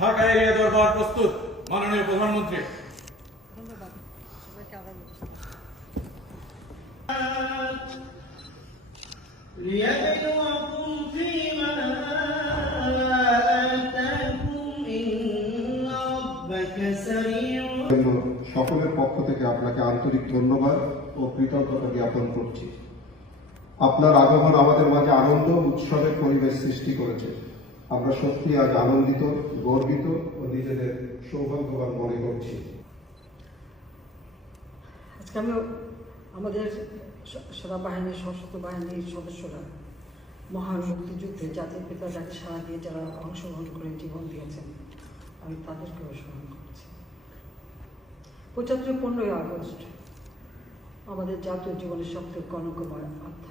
Dhaka area দরবার প্রস্তুত মাননীয় প্রধানমন্ত্রী। ليبلوكم فيما آتاكم إن ربك سريع। সকলের পক্ষ থেকে আপনাকে আন্তরিক ধন্যবাদ ও কৃতজ্ঞতা জ্ঞাপন করছি। আপনার আগমন আমাদের মাঝে আনন্দ উৎসবের পরিবেশ সৃষ্টি করেছে। আমরা সত্যি আজ আনন্দিত, গর্বিত ও নিজেদের সৌভাগ্যবান মনে করছি। আজকে আমি আমাদের সেনাবাহিনীর সশস্ত্র বাহিনীর সদস্যরা মহান মুক্তিযুদ্ধে জাতির পিতার ডাকে সাড়া দিয়ে যারা অংশগ্রহণ করে জীবন দিয়েছেন, আমি তাদেরকেও স্মরণ করছি। 75 15ই আগস্ট আমাদের জাতীয় জীবনের সবচেয়ে কনকময় অধ্যায়।